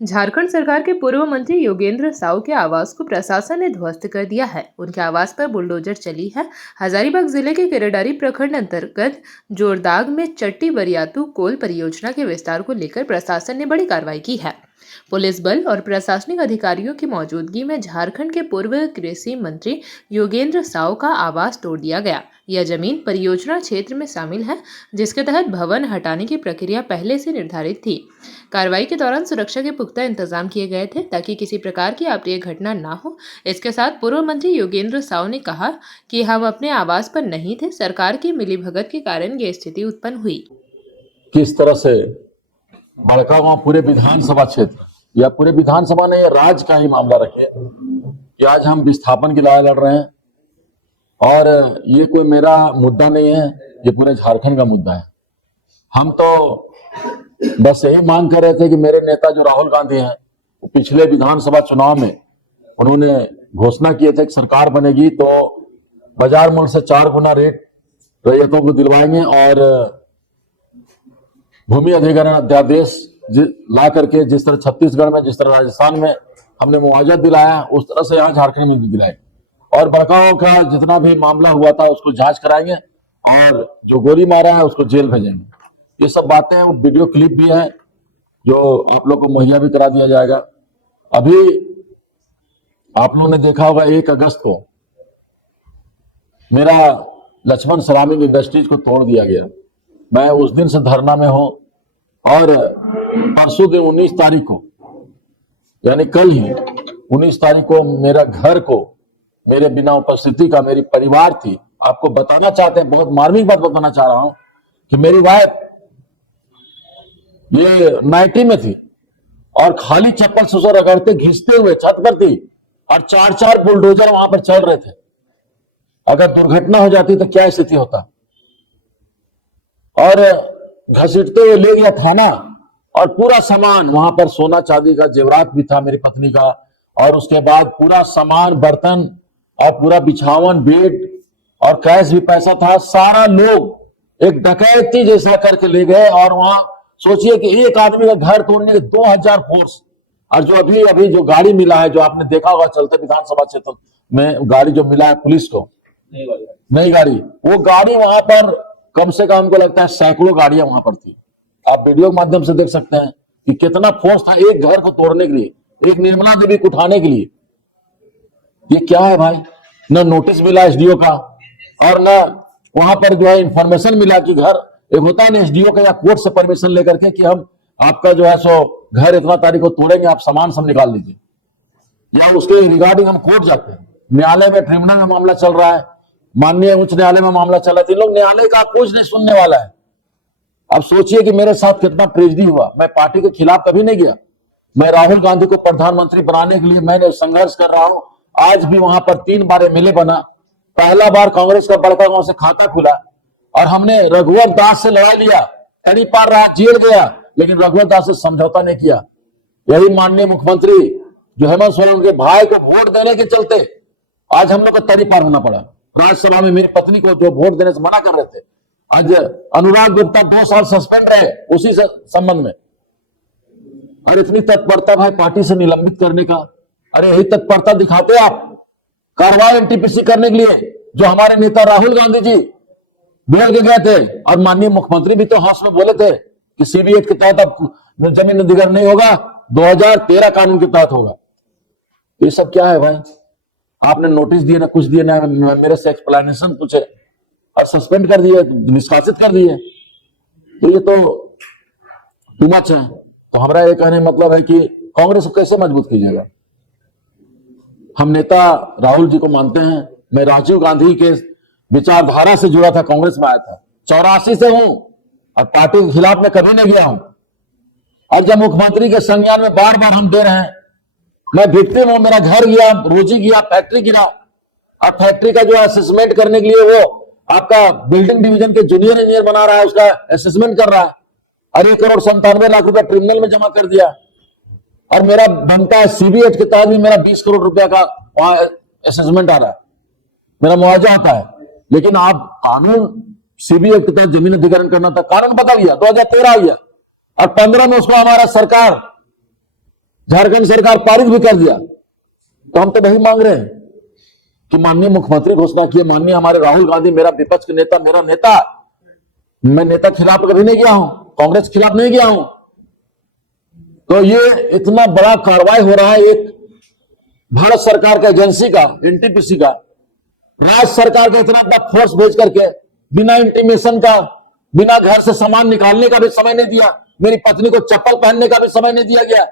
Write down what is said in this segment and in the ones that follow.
झारखंड सरकार के पूर्व मंत्री योगेंद्र साहू के आवास को प्रशासन ने ध्वस्त कर दिया है। उनके आवास पर बुलडोजर चली है। हजारीबाग जिले के केरेडारी प्रखंड अंतर्गत जोरदाग में चट्टी बरियातू कोल परियोजना के विस्तार को लेकर प्रशासन ने बड़ी कार्रवाई की है। पुलिस बल और प्रशासनिक अधिकारियों की मौजूदगी में झारखंड के पूर्व कृषि मंत्री योगेंद्र साहू का आवास तोड़ दिया गया। यह जमीन परियोजना क्षेत्र में शामिल है, जिसके तहत भवन हटाने की प्रक्रिया पहले से निर्धारित थी। कार्रवाई के दौरान सुरक्षा के पुख्ता इंतजाम किए गए थे ताकि किसी प्रकार की अप्रिय घटना न हो। इसके साथ पूर्व मंत्री योगेंद्र साहू ने कहा कि हम अपने आवास पर नहीं थे, सरकार की मिलीभगत के कारण ये स्थिति उत्पन्न हुई। किस तरह से बड़कागांव पूरे विधानसभा क्षेत्र या पूरे विधानसभा ने राज्य का ही मामला रखे कि आज हम विस्थापन की लड़ाई लड़ रहे हैं और ये कोई मेरा मुद्दा नहीं है, ये पूरे झारखंड का मुद्दा है। हम तो बस यही मांग कर रहे थे कि मेरे नेता जो राहुल गांधी हैं, वो पिछले विधानसभा चुनाव में उन्होंने घोषणा किए थे कि सरकार बनेगी तो बाजार मूल्य से 4 गुना रेट रैयतों को दिलवाएंगे और भूमि अधिग्रहण अध्यादेश ला करके जिस तरह छत्तीसगढ़ में, जिस तरह राजस्थान में हमने मुआवजा दिलाया, उस तरह से यहाँ झारखंड में भी दिलाए और बड़कागांव का जितना भी मामला हुआ था उसको जांच कराएंगे और जो गोली मारा है उसको जेल भेजेंगे। ये सब बातें हैं, वो वीडियो क्लिप भी है जो आप लोग को मुहैया भी करा दिया जाएगा। अभी आप लोगों ने देखा होगा 1 अगस्त को मेरा लक्ष्मण श्रामिक इंडस्ट्रीज को तोड़ दिया गया। मैं उस दिन से धरना में हूं और परसों दिन 19 तारीख को यानी कल ही 19 तारीख को मेरा घर को मेरे बिना उपस्थिति का मेरी परिवार थी। आपको बताना चाहते हैं, बहुत मार्मिक बात बताना चाह रहा हूं कि मेरी वाइफ ये नाइटी में थी और खाली चप्पल से उसे रगड़ते घिसते हुए छत पर थी और 4-4 बुलडोजर वहां पर चल रहे थे। अगर दुर्घटना हो जाती तो क्या स्थिति होता। और घसीटते हुए ले गया थाना और पूरा सामान वहां पर सोना चांदी का जेवरात भी था मेरी पत्नी का और उसके बाद पूरा सामान, बर्तन और पूरा बिछावन, बेड और कैश भी पैसा था। सारा लोग एक डकैती जैसा करके ले गए और वहां सोचिए कि एक आदमी का घर तोड़ने के 2000 फोर्स। और जो अभी जो गाड़ी मिला है, जो आपने देखा होगा चलते विधानसभा क्षेत्र में गाड़ी जो मिला है पुलिस को, नई गाड़ी, वो गाड़ी वहां पर कम से कम हमको लगता है सैकड़ों गाड़ियां वहां पर थी। आप वीडियो के माध्यम से देख सकते हैं कि कितना फोर्स था एक घर को तोड़ने के लिए, एक निर्मला देवी को उठाने के लिए। ये क्या है भाई? न नोटिस मिला एसडीओ का और न वहां पर जो है इंफॉर्मेशन मिला कि घर, एक होता है ना एसडीओ का या कोर्ट से परमिशन लेकर के कि हम आपका जो है सो घर इतना तारीख को तोड़ेंगे, आप सामान सब निकाल दीजिए, या उसके रिगार्डिंग हम कोर्ट जाते हैं। न्यायालय में ट्रिब्यूनल में मामला चल रहा है, माननीय उच्च न्यायालय में मामला चल रहा है। लोग न्यायालय का कुछ नहीं सुनने वाला है। अब सोचिए कि मेरे साथ कितना ट्रेजेडी हुआ। मैं पार्टी के खिलाफ कभी नहीं गया। मैं राहुल गांधी को प्रधानमंत्री बनाने के लिए मैंने संघर्ष कर रहा हूं। आज भी वहां पर 3 बार एमएलए बना। पहला बार कांग्रेस का बड़कागांव से खाता खुला और हमने रघुवर दास से लड़ा लिया। तड़ी पार रहा, जेल गया, लेकिन रघुवर दास से समझौता नहीं किया। यही माननीय मुख्यमंत्री जो हेमंत सोरेन के भाई को वोट देने के चलते आज हम लोग को तड़ी पार होना पड़ा। राज्यसभा में मेरी पत्नी को जो वोट देने से मना कर रहे थे, आज अनुराग गुप्ता 2 साल सस्पेंड रहे उसी से संबंध में। और इतनी तत्परता भाई पार्टी से निलंबित करने का, अरे यही तत्परता दिखाते आप कार्रवाई एनटीपीसी करने के लिए जो हमारे नेता राहुल गांधी जी बोल के गए थे। और माननीय मुख्यमंत्री भी तो हाथ में बोले थे कि सीबीए के तहत अब जमीन अधिग्रहण नहीं होगा, 2013 कानून के तहत होगा। ये सब क्या है भाई? आपने नोटिस दिए ना, कुछ दिए ना, मेरे से एक्सप्लेनेशन पूछे और सस्पेंड कर दिए, निष्कासित कर दिए। तो ये तो टू मच है। तो हमारा ये कहने मतलब है कि कांग्रेस को कैसे मजबूत कीजिएगा। हम नेता राहुल जी को मानते हैं। मैं राजीव गांधी के विचारधारा से जुड़ा था, कांग्रेस में आया था, 84 से हूं और पार्टी के खिलाफ में कभी नहीं गया हूं। और जब मुख्यमंत्री के संज्ञान में बार बार हम दे रहे हैं, मैं विक्टिम हूं। मेरा घर गया, रोजी गया, फैक्ट्री गिरा और फैक्ट्री का जो असेसमेंट करने के लिए वो आपका बिल्डिंग डिवीजन के जूनियर इंजीनियर बना रहा है, उसका असेसमेंट कर रहा है और 1,97,00,000 रुपया ट्रिब्यूनल में जमा कर दिया। और मेरा बनता है सीबीएट के तहत भी मेरा 20 करोड़ रुपया का वहां असेसमेंट आ रहा है, मेरा मुआवजा आता है। लेकिन आप कानून सीबीएट के तहत जमीन अधिग्रहण करना था, कानून बदल गया, 2013 आ गया और 15 में उसको हमारा सरकार झारखंड सरकार पारित भी कर दिया। तो हम तो वही मांग रहे हैं कि माननीय मुख्यमंत्री घोषणा किए, माननीय हमारे राहुल गांधी, मेरा विपक्ष के नेता, मेरा नेता, मैं नेता खिलाफ कभी नहीं गया हूं, कांग्रेस के खिलाफ नहीं गया हूं। तो ये इतना बड़ा कार्रवाई हो रहा है एक भारत सरकार का एजेंसी का, एनटीपीसी का, राज्य सरकार का इतना बड़ा फोर्स भेज करके बिना इंटीमेशन का, बिना घर से सामान निकालने का भी समय नहीं दिया, मेरी पत्नी को चप्पल पहनने का भी समय नहीं दिया गया,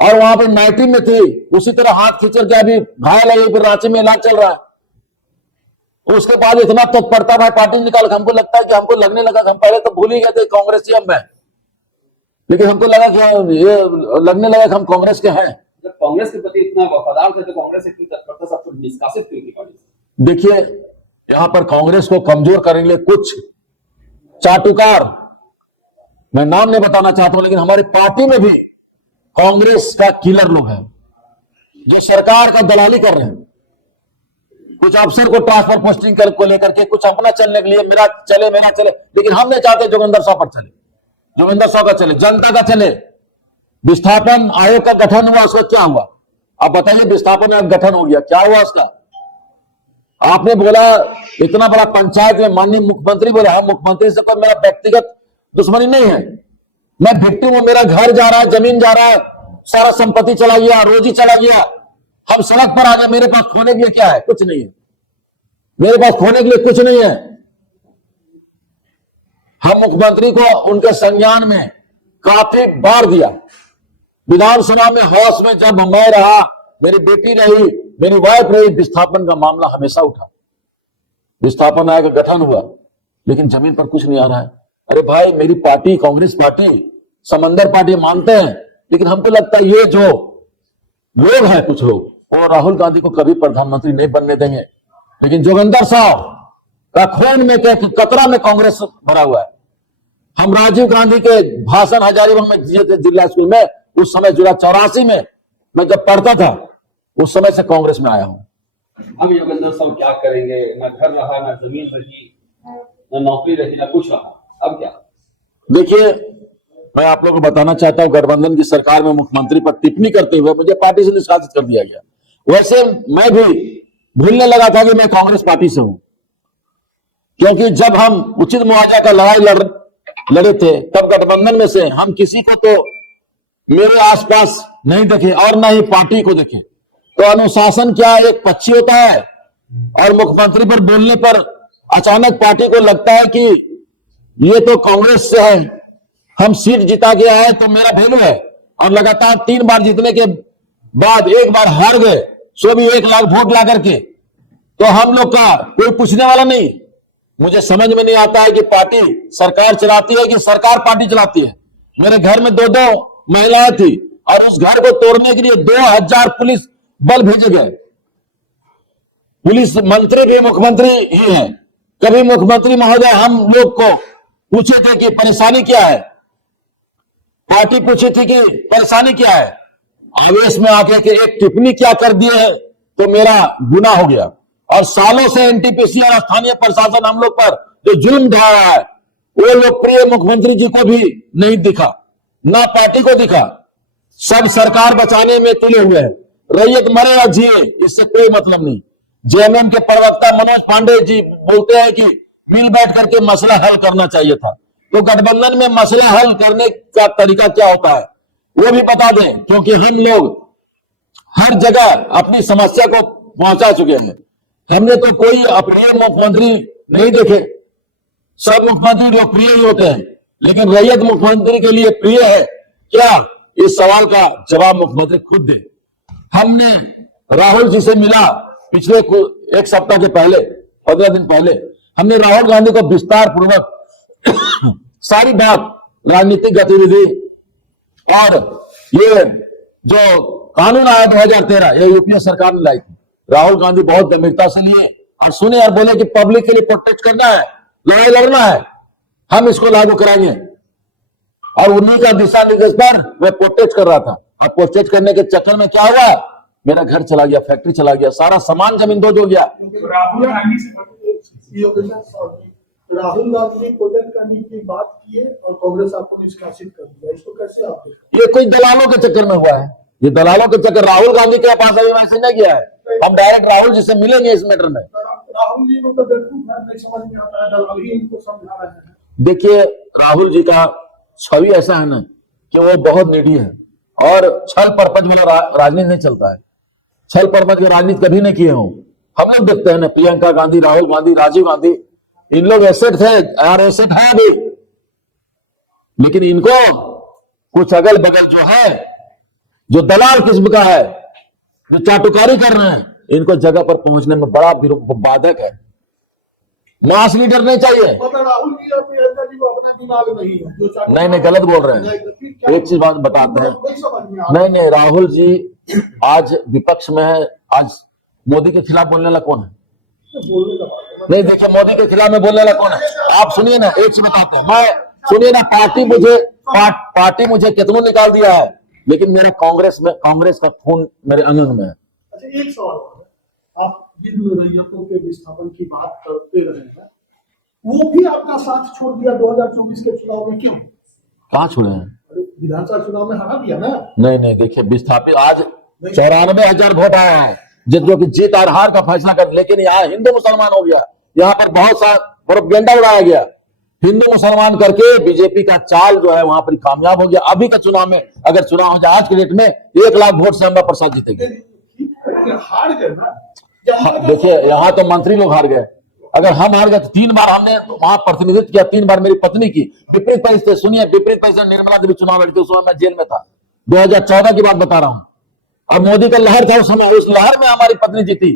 और वहां पर नाइटी में थी, उसी तरह हाथ खींच करके अभी घायल है, फिर रांची में इलाज चल रहा है। उसके बाद इतना तत्परता भाई पार्टी निकाल, हमको लगता है कि हमको लगने लगा, हम पहले तो भूल ही गए थे कांग्रेसी हम में, लेकिन हमको लगा कि ये लगने लगा कि हम कांग्रेस के हैं। जब कांग्रेस के प्रति इतना वफादार थे तो कांग्रेस इतनी तत्परता सबको निष्कासित क्यों की पार्टी से? देखिए, यहां पर कांग्रेस को कमजोर करने के लिए कुछ चाटुकार, मैं नाम नहीं बताना चाहता हूं, लेकिन हमारी पार्टी में भी कांग्रेस का किलर लोग हैं जो सरकार का दलाली कर रहे हैं। कुछ अफसर को ट्रांसफर पोस्टिंग को लेकर के, कुछ अपना चलने के लिए, मेरा चले मेरा चले, लेकिन हम नहीं चाहते जोगिंदर साहब पर चले, जोगिंदर साहब का चले, जनता का चले। विस्थापन आयोग का गठन हुआ, उसका क्या हुआ? आप बताइए, विस्थापन आयोग गठन हो गया, क्या हुआ उसका? आपने बोला इतना बड़ा पंचायत में, माननीय मुख्यमंत्री बोले, हाँ मुख्यमंत्री से कोई मेरा व्यक्तिगत दुश्मनी नहीं है, मैं विक्टिम हूं, मेरा घर जा रहा है, जमीन जा रहा है, सारा संपत्ति चला गया, रोजी चला गया, हम सड़क पर आ गए, मेरे पास खोने के लिए क्या है? कुछ नहीं है, मेरे पास खोने के लिए कुछ नहीं है। हम मुख्यमंत्री को उनके संज्ञान में काफी बार दिया, विधानसभा में, हाउस में, जब मैं रहा, मेरी बेटी रही, मेरी वाइफ रही, विस्थापन का मामला हमेशा उठा, विस्थापन आयोग का गठन हुआ, लेकिन जमीन पर कुछ नहीं आ रहा है। अरे भाई, मेरी पार्टी कांग्रेस पार्टी समंदर पार्टी मानते हैं, लेकिन हमको लगता है ये जो लोग हैं, कुछ लोग, वो राहुल गांधी को कभी प्रधानमंत्री नहीं बनने देंगे। लेकिन जोगिंदर साहब का खून में कतरा में कांग्रेस भरा हुआ है। हम राजीव गांधी के भाषण हजारीबाग में दिए थे जिला स्कूल में, उस समय 84 में मैं जब पढ़ता था, उस समय से कांग्रेस में आया हूं। अब योगेंद्र साहब क्या करेंगे? ना घर रहा, ना जमीन रही, ना नौकरी रही, ना कुछ रहा, अब क्या? देखिए, मैं आप लोगों को बताना चाहता हूं, गठबंधन की सरकार में मुख्यमंत्री पर टिप्पणी करते हुए मुझे पार्टी से निष्कासित कर दिया गया। वैसे मैं भी भूलने लगा था कि मैं कांग्रेस पार्टी से हूं, क्योंकि जब हम उचित मुआवजा का लड़ाई लड़े थे, तब गठबंधन में से हम किसी को तो मेरे आसपास नहीं देखे और न ही पार्टी को देखे। तो अनुशासन क्या एक पक्षी होता है, और मुख्यमंत्री पर बोलने पर अचानक पार्टी को लगता है कि ये तो कांग्रेस से है, हम सीट जिता के आए तो मेरा वैल्यू है, और लगातार 3 बार जीतने के बाद एक बार हार गए, सो भी 1 लाख वोट ला करके, तो हम लोग का कोई पूछने वाला नहीं। मुझे समझ में नहीं आता है कि पार्टी सरकार चलाती है कि सरकार पार्टी चलाती है। मेरे घर में 2 महिलाएं थी, और उस घर को तोड़ने के लिए 2000 पुलिस बल भेजे गए। पुलिस मंत्री भी मुख्यमंत्री ही है। कभी मुख्यमंत्री महोदय हम लोग को पूछे थे कि परेशानी क्या है, पार्टी पूछी थी कि परेशानी क्या है, आवेश में आके कि एक टिप्पणी क्या कर दिए है तो मेरा गुनाह हो गया। और सालों से एनटीपीसी और स्थानीय प्रशासन हम लोग पर जो जुल्म ढा रहा है, वो लोकप्रिय मुख्यमंत्री जी को भी नहीं दिखा, ना पार्टी को दिखा। सब सरकार बचाने में तुले हुए हैं, रैयत मरे या जिए इससे कोई मतलब नहीं। जेएमएम के प्रवक्ता मनोज पांडे जी बोलते हैं कि मिल बैठ करके मसला हल करना चाहिए था। तो गठबंधन में मसला हल करने का तरीका क्या होता है वो भी बता दें, क्योंकि हम लोग हर जगह अपनी समस्या को पहुंचा चुके हैं। हमने तो कोई अप्रिय मुख्यमंत्री नहीं देखे, सब मुख्यमंत्री लोकप्रिय ही होते हैं, लेकिन रैयत मुख्यमंत्री के लिए प्रिय है क्या? इस सवाल का जवाब मुख्यमंत्री खुद दे। हमने राहुल जी से मिला पिछले 1 सप्ताह के पहले, 15 दिन पहले, हमने राहुल गांधी को विस्तार पूर्वक सारी बात, राजनीतिक गतिविधि और ये जो कानून आया 2013, ये यूपीए सरकार ने लाई थी, राहुल गांधी बहुत गंभीरता से लिए और सुने और बोले कि पब्लिक के लिए प्रोटेस्ट करना है, लड़ाई लड़ना है, हम इसको लागू कराएंगे। और उन्हीं का दिशा निर्देश पर मैं प्रोटेस्ट कर रहा था। और प्रोटेस्ट करने के चक्कर में क्या हुआ, मेरा घर चला गया, फैक्ट्री चला गया, सारा सामान जमीन दो हो गया। राहुल गांधी ने प्रोटेस्ट करने की बात की है और कांग्रेस आपको निष्कासित कर दिया, इसको कैसे आप? ये कोई दलालों के चक्कर में हुआ है। ये दलालों के चक्कर। राहुल गांधी के पास अभी मैसेज नहीं गया है, हम डायरेक्ट राहुल जी से मिलेंगे इस मैटर में। राहुल जी को तो बेवकूफ है, नहीं समझ में आता है, दलाल ही इनको समझा रहे हैं। देखिए राहुल जी का छवि ऐसा है ना कि वो बहुत नीडी है और छल परपट वाला राजनीति नहीं चलता है। छल परपट की राजनीति कभी नहीं किए हो। हम लोग देखते हैं ना, प्रियंका गांधी, राहुल गांधी, राजीव गांधी, इन लोग एसेट थे और एसेट है अभी, लेकिन इनको कुछ अगल बगल जो है, जो दलाल किस्म का है, जो चाटुकारी कर रहे हैं, इनको जगह पर पहुंचने में बड़ा बाधक है। मास लीडर नहीं चाहिए। मतलब राहुल जी और प्रियंका जी को अपना दिमाग नहीं है, जो चाहते नहीं नहीं, गलत बोल रहे हैं। एक चीज बात बताते हैं, नहीं समझ में आता। नहीं नहीं, राहुल जी आज विपक्ष में है। आज मोदी के खिलाफ बोलने वाला कौन है? बोलने का बात है। नहीं, देखिए मोदी के खिलाफ में बोलने वाला कौन है? आप सुनिए ना, एक चीज बताते हैं, मैं सुनिए ना, पार्टी मुझे कितनों निकाल दिया है, लेकिन मेरा कांग्रेस का खून मेरे अंग में है। अच्छा, एक सवाल और है। आप जिन रैयतों के विस्थापन की बात करते रहे हैं, वो भी आपका साथ छोड़ दिया 2024 के चुनाव में, क्यों? कहाँ छोड़े हैं? विधानसभा चुनाव में हरा दिया ना। नहीं नहीं, देखिए विस्थापित आज 94,000 वोट आया है, जो कि जीत और हार का फैसला कर, लेकिन यहाँ हिंदू मुसलमान हो गया। यहाँ पर बहुत सा प्रोपेगेंडा उड़ाया गया, हिंदू मुसलमान करके बीजेपी का चाल जो है वहां पर कामयाब हो गया। अभी का चुनाव में अगर चुनाव हो जाए आज के डेट में 1 लाख वोट से अम्बा प्रसाद जीतेंगे। हार गए ना। देखिए यहाँ तो मंत्री लोग हार गए, अगर हम हार गए तो 3 बार हमने वहां प्रतिनिधित्व किया, 3 बार मेरी पत्नी की विपरीत परिस्थिति। सुनिए, विपरीत परिस्थिति निर्मला देवी चुनाव लड़ती, उस समय मैं जेल में था, 2014 की बात बता रहा हूं, और मोदी का लहर था उस समय, उस लहर में हमारी पत्नी जीती।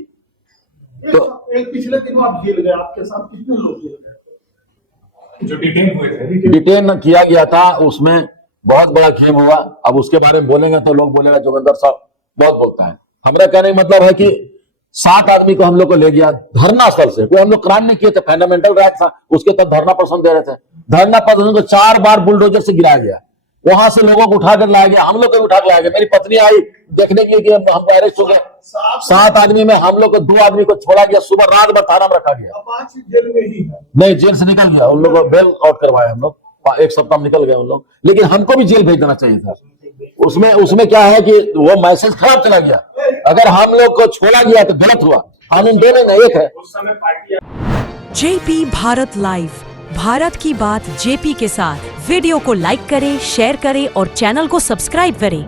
तो एक पिछले दिनों आप जेल गए, आपके साथ कितने लोग जेल गए जो डिटेन हुए थे? डिटेन किया गया था, उसमें बहुत बड़ा खेम हुआ। अब उसके बारे में बोलेंगे तो लोग बोलेगा जोगिंदर साहब बहुत बोलता है। हमारा कहने का मतलब है कि 7 आदमी को हम लोग को ले गया धरना स्थल से, कोई हम लोग क्राइम नहीं किए थे, फंडामेंटल राइट था, उसके तहत धरना प्रदर्शन दे रहे थे। धरना प्रदर्शन को 4 बार बुलडोजर से गिराया गया, वहां से लोगों को उठाकर लाया गया, हम लोग को उठा कर लाया गया। मेरी पत्नी आई देखने के लिए कि हम अरेस्ट हो गए। 7 आदमी में हम लोग को 2 आदमी को छोड़ा गया, सुबह रात भर थाना में रखा गया। 5 जेल में ही है। नहीं, जेल से निकल गया, उन लोग को बेल आउट करवाया हम लोग, 1 सप्ताह में निकल गए उन लोग, लेकिन हमको भी जेल भेज देना चाहिए था। उसमें क्या है कि वो मैसेज खराब चला गया। अगर हम लोग को छोड़ा गया तो गलत हुआ, कानून दोनों में एक है। जेपी भारत लाइव, भारत की बात जेपी के साथ। वीडियो को लाइक करें, शेयर करें और चैनल को सब्सक्राइब करें।